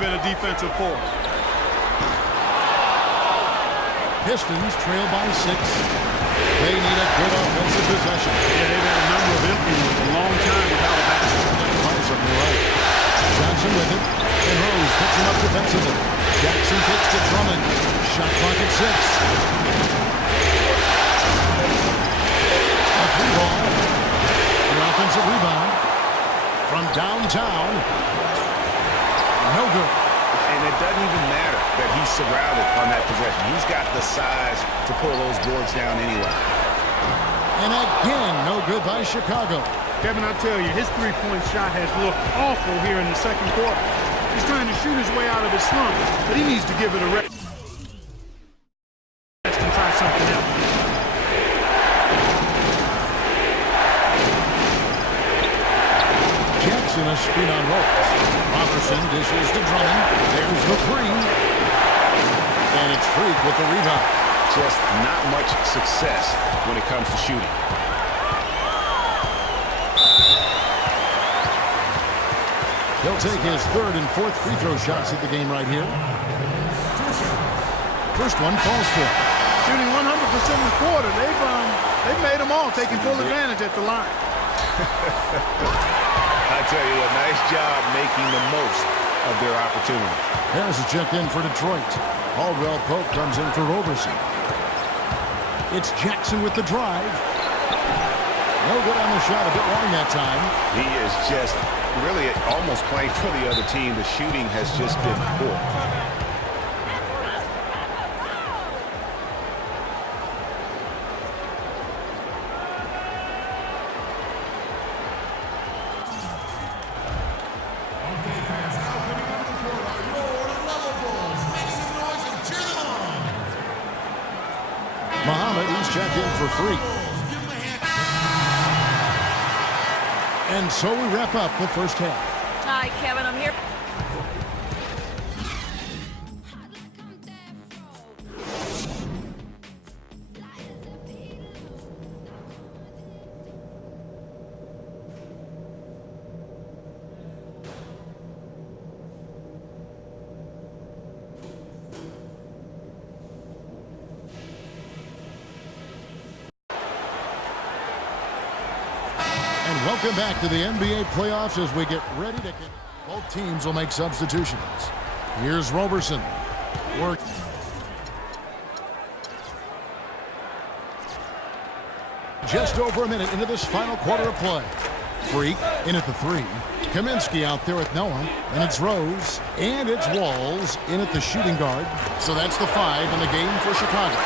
been a defensive force. Pistons trail by 6. They need a good offensive possession. Yeah, they've had a number of empty ones a long time without a basket. Possibly right. Johnson with it. And Rose picks him up defensively. Jackson kicks to Drummond. Shot clock at 6. A free ball. The offensive rebound. From downtown. No good. And it doesn't even matter that he's surrounded on that possession. He's got the size to pull those boards down anyway. And again, no good by Chicago. Kevin, I tell you, his three-point shot has looked awful here in the second quarter. He's trying to shoot his way out of his slump, but he needs to give it a rest and try something else. Jackson a screen on Rose. Robertson dishes to Drummond. There's the three. And it's Freak with the rebound. Just not much success when it comes to shooting. He'll take his third and fourth free throw shots at the game right here. First one falls for him. Shooting 100% in the quarter. They've made them all, taking full advantage at the line. I tell you, a nice job making the most of their opportunity. Harris is checked in for Detroit. Caldwell Pope comes in for Roberson. It's Jackson with the drive. No good on the shot, a bit long that time. He is just really almost playing for the other team. The shooting has just been poor. Muhammad, he's checked in for free. And so we wrap up the first half. Hi, Kevin. I'm here. And welcome back to the NBA playoffs as we get ready to get... Both teams will make substitutions. Here's Roberson. Work. Just over a minute into this final quarter of play. Freak in at the 3. Kaminsky out there with Noah. And it's Rose. And it's Walls in at the shooting guard. So that's the 5 in the game for Chicago.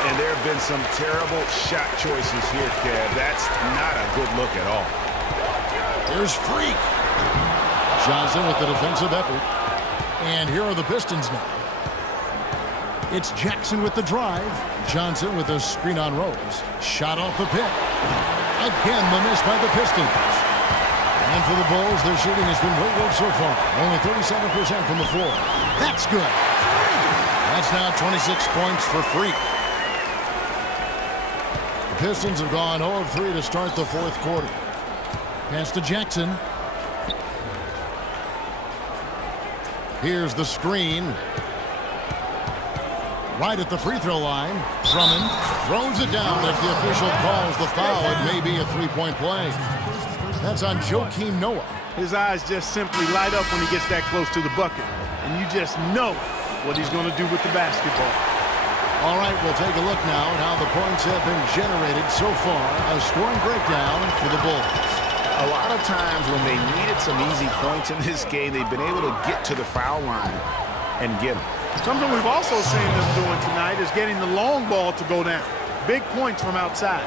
And there have been some terrible shot choices here, Kev. That's not a good look at all. There's Freak. Johnson with the defensive effort. And here are the Pistons now. It's Jackson with the drive. Johnson with a screen on Rose. Shot off the pick. Again, the miss by the Pistons. And for the Bulls, their shooting has been wayward so far. Only 37% from the floor. That's good. That's now 26 points for Freak. The Pistons have gone 0 of 3 to start the fourth quarter. Pass to Jackson. Here's the screen. Right at the free throw line. Drummond throws it down. If the official calls the foul, it may be a three-point play. That's on Joakim Noah. His eyes just simply light up when he gets that close to the bucket. And you just know what he's going to do with the basketball. All right, we'll take a look now at how the points have been generated so far. A scoring breakdown for the Bulls. A lot of times when they needed some easy points in this game, they've been able to get to the foul line and get them. Something we've also seen them doing tonight is getting the long ball to go down. Big points from outside.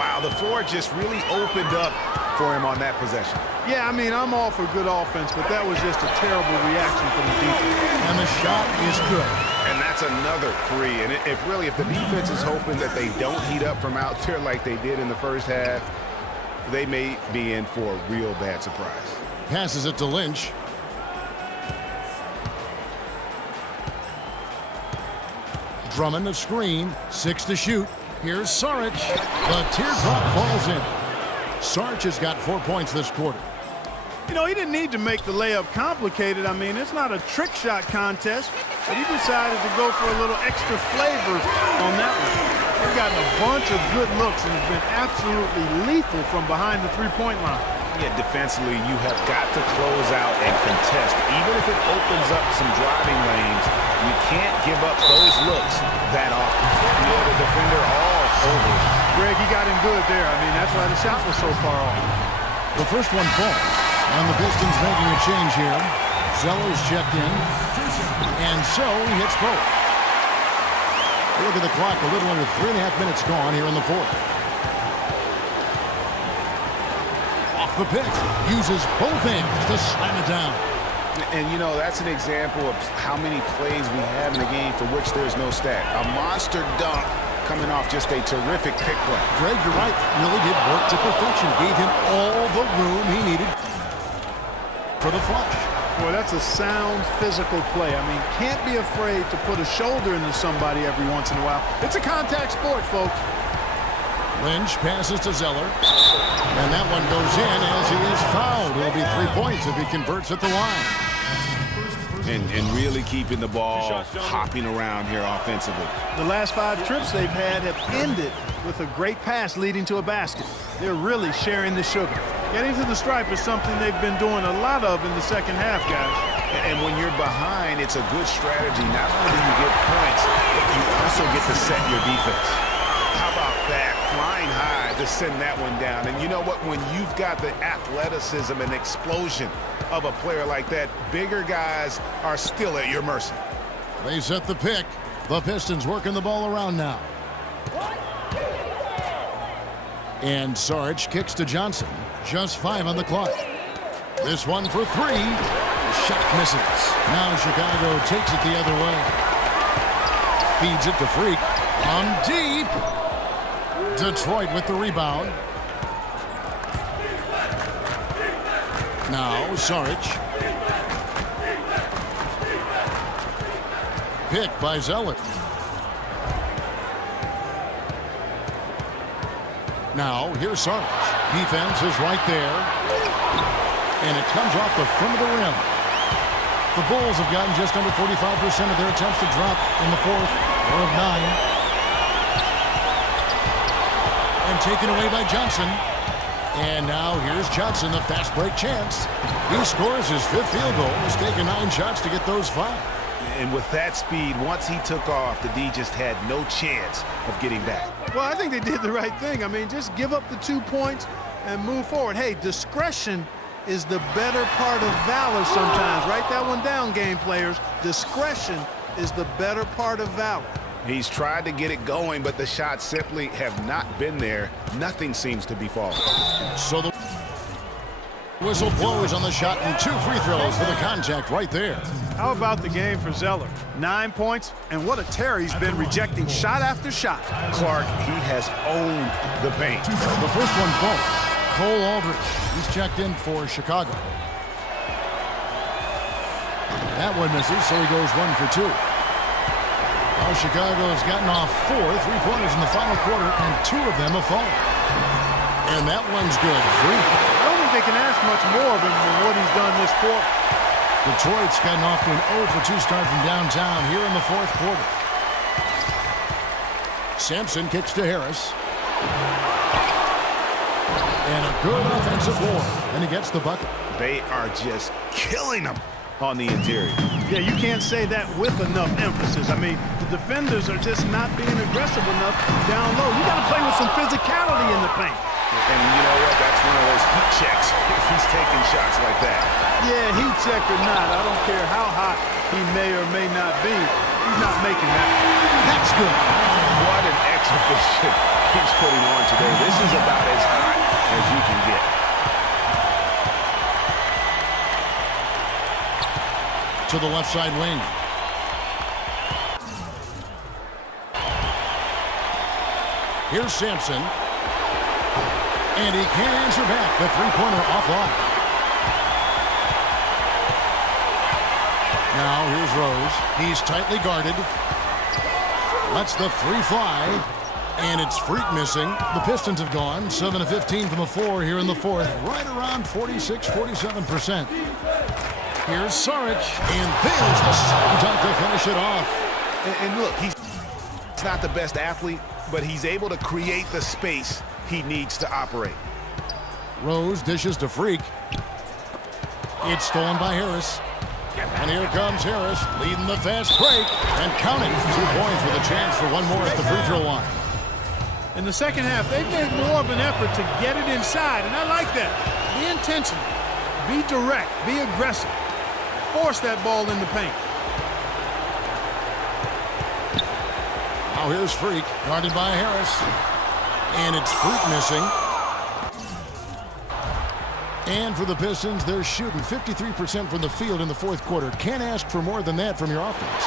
Wow, the floor just really opened up for him on that possession. Yeah, I mean, I'm all for good offense, but that was just a terrible reaction from the defense. And the shot is good. And that's another 3. And if the defense is hoping that they don't heat up from out there like they did in the first half, they may be in for a real bad surprise. Passes it to Lynch. Drummond a screen. 6 to shoot. Here's Saric. The teardrop falls in. Saric has got 4 points this quarter. You know, he didn't need to make the layup complicated. I mean, it's not a trick shot contest, but he decided to go for a little extra flavor on that one. They've gotten a bunch of good looks and has been absolutely lethal from behind the three-point line. Yeah, defensively, you have got to close out and contest. Even if it opens up some driving lanes, you can't give up those looks that often. You had a defender all over. Greg, he got him good there. I mean, that's why the shot was so far off. The first one falls. And the Pistons making a change here. Zeller's checked in. And so he hits both. Look at the clock. A little under 3.5 minutes gone here in the fourth. Off the pick. Uses both ends to slam it down. And, you know, that's an example of how many plays we have in a game for which there's no stat. A monster dunk coming off just a terrific pick play. Greg, you're right. Really did work to perfection. Gave him all the room he needed for the flush. Boy, that's a sound physical play. I mean, can't be afraid to put a shoulder into somebody every once in a while. It's a contact sport, folks. Lynch passes to Zeller. And that one goes in as he is fouled. It'll be 3 points if he converts at the line. And really keeping the ball hopping around here offensively. The last 5 trips they've had have ended with a great pass leading to a basket. They're really sharing the sugar. Getting to the stripe is something they've been doing a lot of in the second half, guys. And when you're behind, it's a good strategy. Not only do you get points, but you also get to set your defense. How about that? Flying high to send that one down. And you know what? When you've got the athleticism and explosion of a player like that, bigger guys are still at your mercy. They set the pick. The Pistons working the ball around now. And Sarge kicks to Johnson. Just 5 on the clock. This one for 3. Shot misses. Now Chicago takes it the other way. Feeds it to Freak. On deep. Detroit with the rebound. Now Sarge. Pick by Zeller. Now here's Sarge. Defense is right there. And it comes off the front of the rim. The Bulls have gotten just under 45% of their attempts to drop in the fourth, or of 9. And taken away by Johnson. And now here's Johnson, the fast break chance. He scores his 5th field goal. He's taken 9 shots to get those 5. And with that speed, once he took off, the D just had no chance of getting back. Well, I think they did the right thing. I mean, just give up the 2 points and move forward. Hey, discretion is the better part of valor sometimes. Write that one down, game players. Discretion is the better part of valor. He's tried to get it going, but the shots simply have not been there. Nothing seems to be falling. So the whistle blows on the shot and 2 free throws for the contact right there. How about the game for Zeller? 9 points, and what a tear he's been rejecting shot after shot. Clark, he has owned the paint. The first one falls. Cole Aldrich, he's checked in for Chicago. That one misses, so he goes 1 for 2. Now Chicago has gotten off 4 3-pointers in the final quarter, and 2 of them have fallen. And that one's good. Free. I don't think they can ask much more of him than what he's done this quarter. Detroit's gotten off to an 0 for 2 start from downtown here in the fourth quarter. Sampson kicks to Harris. And a good offensive board. And he gets the bucket. They are just killing them on the interior. Yeah, you can't say that with enough emphasis. I mean, the defenders are just not being aggressive enough down low. You got to play with some physicality in the paint. And you know what? That's one of those heat checks if he's taking shots like that. Yeah, heat check or not, I don't care how hot he may or may not be. He's not making that. That's good. What an exhibition he's putting on today. This is about as hot as you can get. To the left side wing. Here's Sampson. And he can't answer back. The 3-pointer offline. Now here's Rose. He's tightly guarded. Lets the 3 fly. And it's Freak missing. The Pistons have gone 7 of 15 from the floor here in the fourth, right around 46-47%. Here's Saric, and there's the slam dunk to finish it off. And look, he's not the best athlete, but he's able to create the space he needs to operate. Rose dishes to Freak. It's stolen by Harris. And here comes Harris, leading the fast break and counting. 2 points with a chance for one more at the free throw line. In the second half, they've made more of an effort to get it inside, and I like that. Be intentional, be direct, be aggressive. Force that ball in the paint. Now here's Freak, guarded by Harris. And it's Freak missing. And for the Pistons, they're shooting 53% from the field in the fourth quarter. Can't ask for more than that from your offense.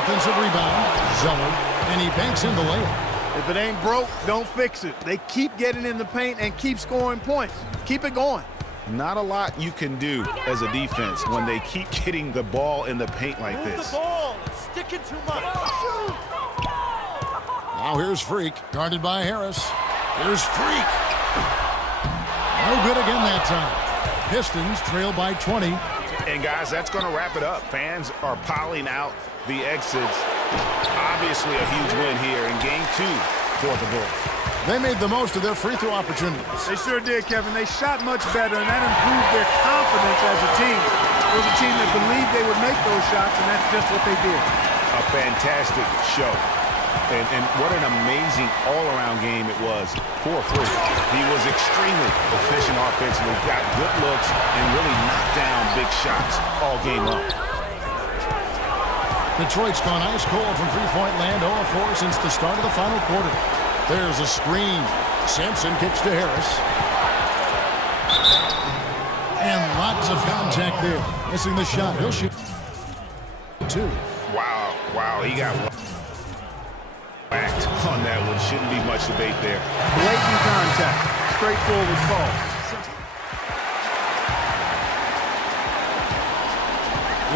Offensive rebound, Zeller, and he banks in the layup. If it ain't broke, don't fix it. They keep getting in the paint and keep scoring points. Keep it going. Not a lot you can do as a defense when they keep getting the ball in the paint like this. Move the ball. It's sticking too much. Now here's Freak, guarded by Harris. Here's Freak. No good again that time. Pistons trail by 20. And guys, that's going to wrap it up. Fans are piling out the exits. Obviously a huge win here in game 2 for the Bulls. They made the most of their free throw opportunities. They sure did, Kevin. They shot much better, and that improved their confidence as a team. It was a team that believed they would make those shots, and that's just what they did. A fantastic show. And what an amazing all-around game it was for Freak. He was extremely efficient offensively, got good looks, and really knocked down big shots all game long. Detroit's gone ice cold from three-point land, 0 of 4 since the start of the final quarter. There's a screen. Simpson kicks to Harris. And lots of contact there. Missing the shot. He'll shoot 2. Wow, he got whacked on that one. Shouldn't be much debate there. Blatant contact. Straightforward call.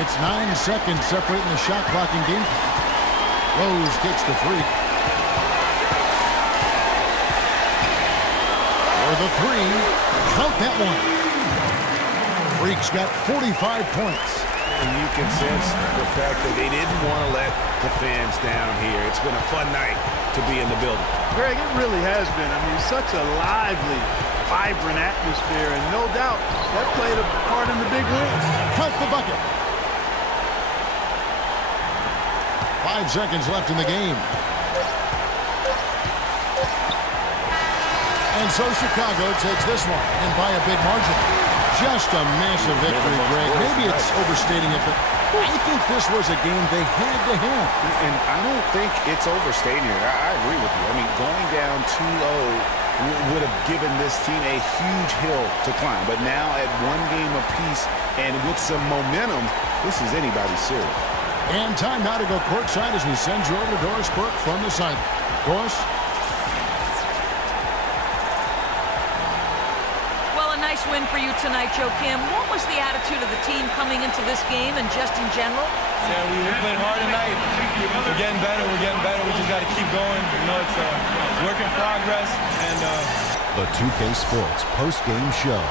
It's 9 seconds separating the shot clocking game. Rose kicks to Freak. For the 3. Count that one. Freak's got 45 points. And you can sense the fact that they didn't want to let the fans down here. It's been a fun night to be in the building. Greg, it really has been. I mean, such a lively, vibrant atmosphere, and no doubt that played a part in the big win. Count the bucket. 5 seconds left in the game. And so Chicago takes this one, and by a big margin. Just a massive victory, Greg. Maybe it's overstating it, but I think this was a game they had to have. And I don't think it's overstating it. I agree with you. I mean, going down 2-0 would have given this team a huge hill to climb. But now at 1 game apiece and with some momentum, this is anybody's series. And time now to go courtside as we send you over to Doris Burke from the side. Doris? Nice win for you tonight, Joakim. What was the attitude of the team coming into this game and just in general? Yeah, we played hard tonight. We're getting better. We just got to keep going. You know, it's a work in progress. And the 2K Sports post-game show.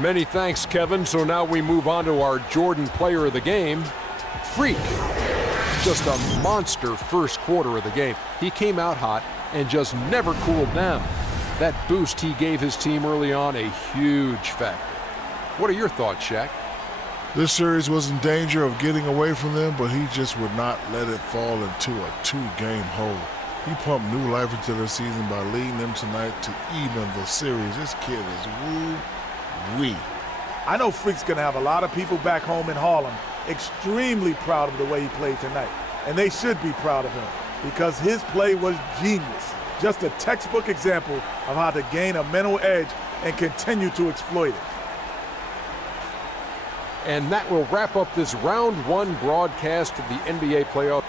Many thanks, Kevin. So now we move on to our Jordan player of the game, Freak. Just a monster first quarter of the game. He came out hot and just never cooled down. That boost he gave his team early on, a huge factor. What are your thoughts, Shaq? This series was in danger of getting away from them, but he just would not let it fall into a 2-game hole. He pumped new life into their season by leading them tonight to even the series. This kid is woo-wee. I know Freak's going to have a lot of people back home in Harlem extremely proud of the way he played tonight. And they should be proud of him because his play was genius. Just a textbook example of how to gain a mental edge and continue to exploit it. And that will wrap up this round 1 broadcast of the NBA playoffs.